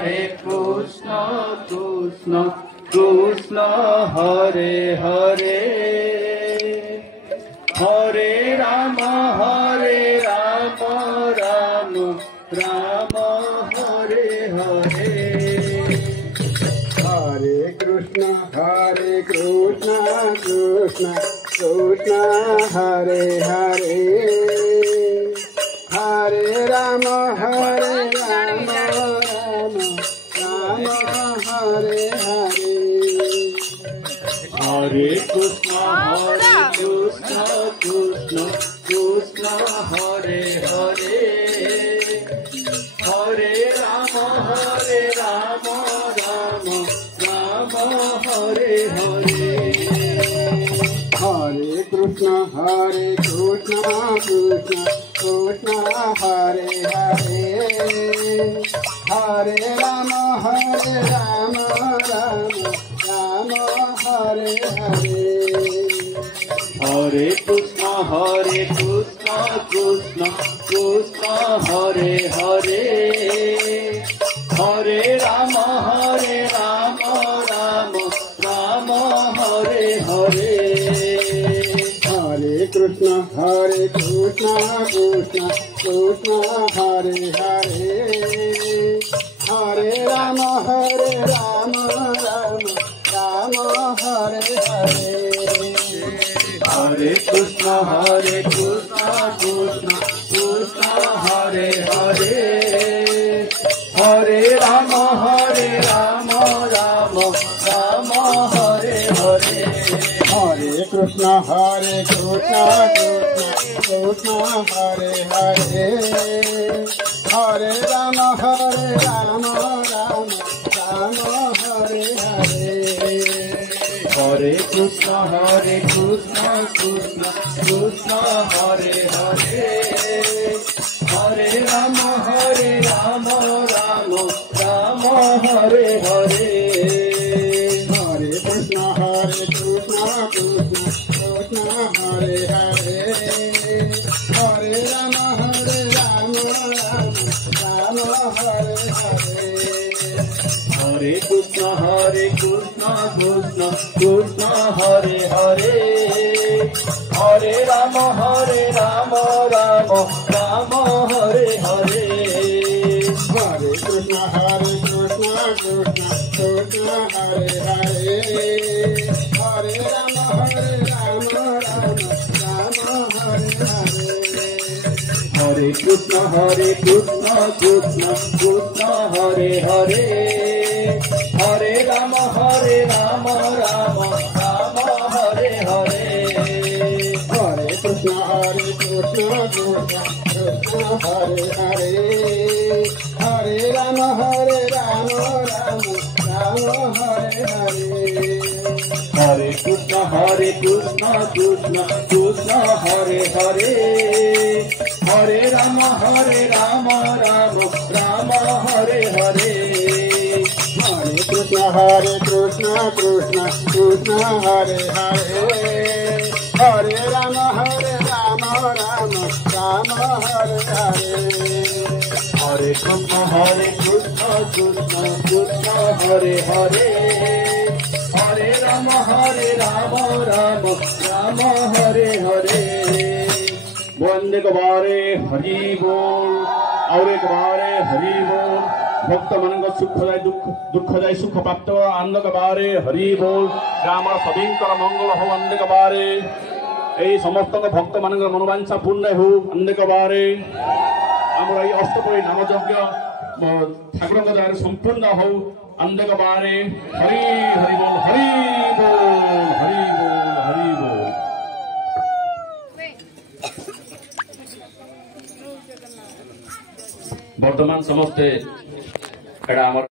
Hare Krishna Krishna Krishna Hare Hare Hare Rama Rama Rama Hare Hare Hare Krishna Krishna Krishna Hare Hare Hare Rama Rama Rama Hare Hare Hare Krishna Krishna Krishna Hare Hare Hare Rama Rama Rama Hare Hare Hare Krishna Krishna Krishna Hare Hare Hare Rama Rama Rama Hare Hare Hare Krishna Krishna Krishna Hare Hare Hare Rama Rama Rama Hare Hare Hare Krishna Krishna Hare Hare Hare Rama Rama Rama Hare Hare Hare Krishna Krishna Hare Hare Hare Rama Rama Rama Hare Hare Hare Krishna Krishna Hare Hare Hare Rama Rama Rama Hare Hare Hare Krishna Krishna Hare Hare Hare Rama Rama Rama Hare Hare Hare Krishna Krishna Hare Hare Hare Rama Rama Hare Hare Hare Krishna Krishna Hare Hare Hare Rama Rama Rama Hare Hare Hare Krishna Krishna Hare Hare Hare Rama Rama Hare Hare Hare Krishna Krishna Hare Hare Hare Rama Rama Rama Hare Hare Hare Krishna Hare Hare Hare Rama Rama Hare Hare Hare Krishna Krishna Hare Hare Hare Rama Rama Rama Hare Hare Hare Krishna Krishna Hare Hare Hare Rama Rama Rama Hare Hare Hare Krishna Krishna Hare Hare Hare Rama Rama Rama Hare Hare বন্দে কবারে হরি বল और एक बारे हरि बोल भक्त मन सुखदाय दुखदाय सुख प्राप्त आनंद बारे हरि बोल राम सभींकर मंगल हो अंधक बारे এই সমস্ত ভক্ত মানଙ୍କର মনোবাঞ্ছা পূর্ণ হଉ ଅନେକ ବାରେ ଆମର এই ଅଷ୍ଟପ୍ରହରୀ ନାମଯଜ୍ଞ ଠାକୁରଙ୍କ ଦ୍ୱାରା ସମ୍ପୂର୍ଣ୍ଣ ହଉ ଅନେକ ବାରେ ହରି ହରି ବୋଲ ହରି ବୋଲ ହରି ବୋଲ ହରି ବୋଲ। ବର୍ତ୍ତମାନ ସମସ୍ତେ ଏଟା ଆମର